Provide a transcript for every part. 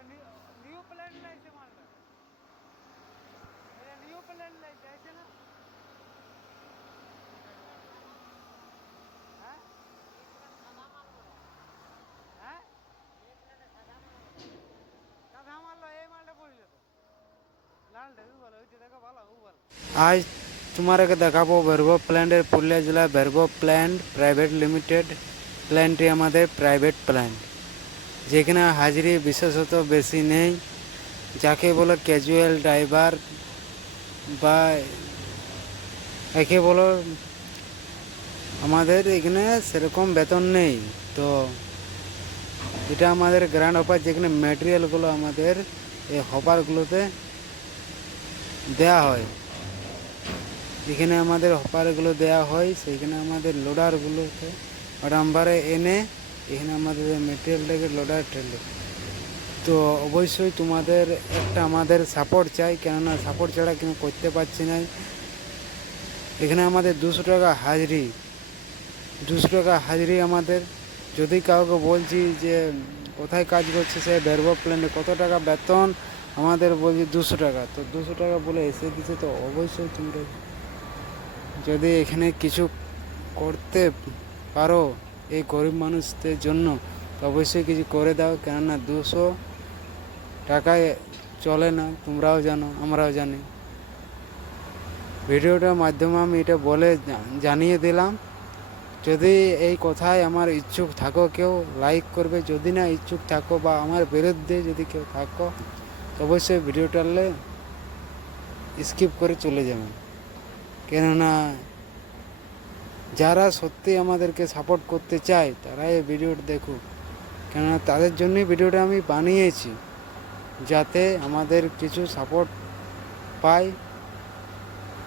লাইছে মালটা এটা নিউ প্লেন লাইছে আছে না হ্যাঁ হ্যাঁ কাঁথা মারলো এই মালটা পড়ল তো লালটা ও ভালো ওইটা দেখো ভালো ও ভালো আজ তোমাকে দেখাবো ভেরভো প্ল্যান্টের পুরুলিয়া জেলা ভেরভো প্ল্যান্ট প্রাইভেট লিমিটেড প্ল্যান্টটি আমাদের প্রাইভেট প্ল্যান্ট যেখানে হাজিরি বিশেষত বেশি নেই। যাকে বলে ক্যাজুয়াল ড্রাইভার বা একে বলো আমাদের এখানে সেরকম বেতন নেই। তো এটা আমাদের গ্র্যান্ড অফার যেখানে ম্যাটেরিয়ালগুলো আমাদের এই হপারগুলোতে দেয়া হয়। এখানে আমাদের হপারগুলো দেয়া হয় সেইখানে আমাদের লোডারগুলোকে নাম্বারে এনে এখানে আমাদের মেটেরিয়ালটাকে লোডার ঠেলে তো অবশ্যই তোমাদের একটা আমাদের সাপোর্ট চাই, কেননা সাপোর্ট ছাড়া কেউ করতে পারছি না। এখানে আমাদের দুশো টাকা হাজিরি, দুশো টাকা হাজিরি আমাদের। যদি কাউকে বলছি যে, কোথায় কাজ করছে সে বেরবো প্ল্যানে কত টাকা বেতন? আমাদের বলছি দুশো টাকা। তো দুশো টাকা বলে এসে দিছে, তো অবশ্যই তোমরা যদি এখানে কিছু করতে পারো এই গরিব মানুষদের জন্য অবশ্যই কিছু করে দাও। কেননা দুশো টাকায় চলে না, তোমরাও জানো, আমরাও জানি। ভিডিওটার মাধ্যমে আমি এটা বলে জানিয়ে দিলাম। যদি এই কথায় আমার ইচ্ছুক থাকো, কেউ লাইক করবে। যদি না ইচ্ছুক থাকো বা আমার বিরুদ্ধে যদি কেউ থাকো, অবশ্যই ভিডিওটালে স্কিপ করে চলে যাবেন কেননা যারা সত্যি আমাদেরকে সাপোর্ট করতে চায় তারা এই ভিডিওটা দেখুক। কেননা তাদের জন্যই ভিডিওটা আমি বানিয়েছি, যাতে আমাদের কিছু সাপোর্ট পাই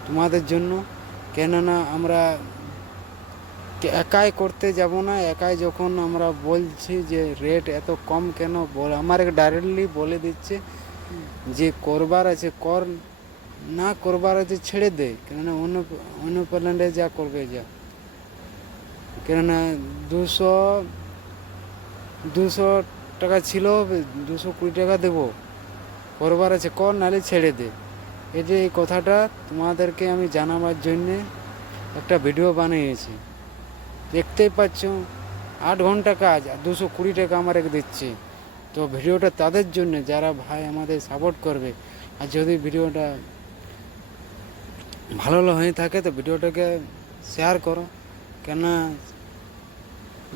তোমাদের জন্য। কেননা আমরা একাই করতে যাব না, একাই যখন আমরা বলছি যে রেট এত কম কেন, বল আমার ডাইরেক্টলি বলে দিচ্ছে যে করবার আছে, কর, না করবার আছে ছেড়ে দে। কেননা অন্য অন্য প্ল্যান্টে যা করবে যা। কেননা দুশো দুশো টাকা ছিল, দুশো কুড়ি টাকা দেবো। করবার আছে, কর, নাহলে ছেড়ে দে। এই যে এই কথাটা তোমাদেরকে আমি জানাবার জন্যে একটা ভিডিও বানিয়েছি। দেখতেই পাচ্ছ, আট ঘণ্টা কাজ, আর দুশো কুড়ি টাকা আমার এক দিচ্ছে। তো ভিডিওটা তাদের জন্য, যারা ভাই আমাদের সাপোর্ট করবে। আর যদি ভিডিওটা ভালো হয়ে থাকে, তো ভিডিওটাকে শেয়ার করো। কেন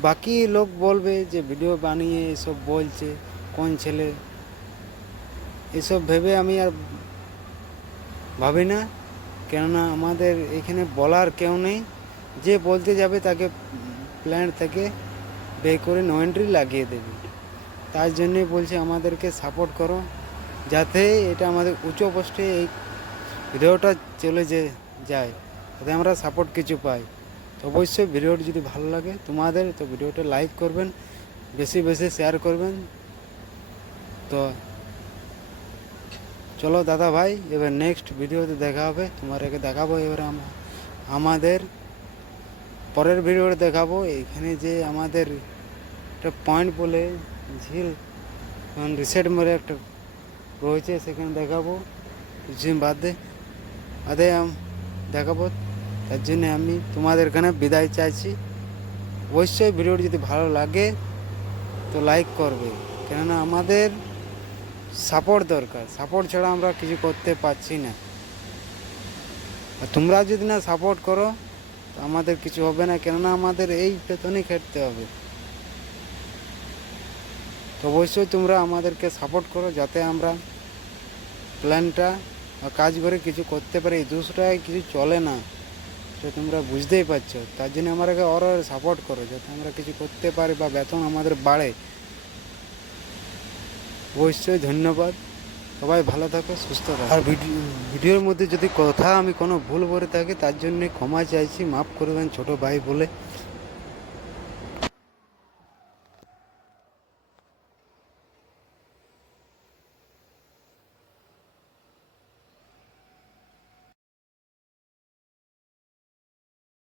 বাকি লোক বলবে যে ভিডিও বানিয়ে এসব বলছে, কোন ছেলে? এসব ভেবে আমি আর ভাবি না। কেননা আমাদের এখানে বলার কেউ নেই। যে বলতে যাবে তাকে প্ল্যান্ট থেকে বে করে নো এন্ট্রি লাগিয়ে দেবে। তার জন্যই বলছে আমাদেরকে সাপোর্ট করো, যাতে এটা আমাদের উঁচু পোস্টে এই ভিডিওটা চলে যে, যায়। তাতে আমরা সাপোর্ট কিছু পাই। তো অবশ্যই ভিডিওটি যদি ভালো লাগে তোমাদের, তো ভিডিওটা লাইক করবেন, বেশি বেশি শেয়ার করবেন। তো চলো দাদা ভাই, এবার নেক্সট ভিডিওতে দেখা হবে। তোমাদেরকে দেখাবো এবার আম- আমাদের পরের ভিডিওতে দেখাবো। এখানে যে আমাদের একটা পয়েন্ট বলে ঝিল রিসেট মোড়ে একটা রয়েছে, সেখানে দেখাবো। কিছুদিন বাদে আম- দেখাবো। তার জন্য আমি তোমাদের এখানে বিদায় চাইছি। অবশ্যই ভিডিওটি যদি ভালো লাগে, তো লাইক করবে। কেননা আমাদের সাপোর্ট দরকার। সাপোর্ট ছাড়া আমরা কিছু করতে পারছি না। আর তোমরা যদি না সাপোর্ট করো আমাদের কিছু হবে না। কেননা আমাদের এই বেতনই খেটতে হবে। তো অবশ্যই তোমরা আমাদেরকে সাপোর্ট করো, যাতে আমরা প্ল্যানটা কাজ করে কিছু করতে পারি। দুশো টাকায় কিছু চলে না। তো তোমরা বুঝতেই পারছ, তার জন্য আমাদেরকে ওরা সাপোর্ট করো, যাতে আমরা কিছু করতে পারি বা বেতন আমাদের বাড়ে। অবশ্যই ধন্যবাদ। সবাই ভালো থাকো, সুস্থ থাকো। আর ভিডিও ভিডিওর মধ্যে যদি কথা আমি কোনো ভুল করে থাকি, তার জন্য ক্ষমা চাইছি, মাফ করবেন ছোট ভাই বলে।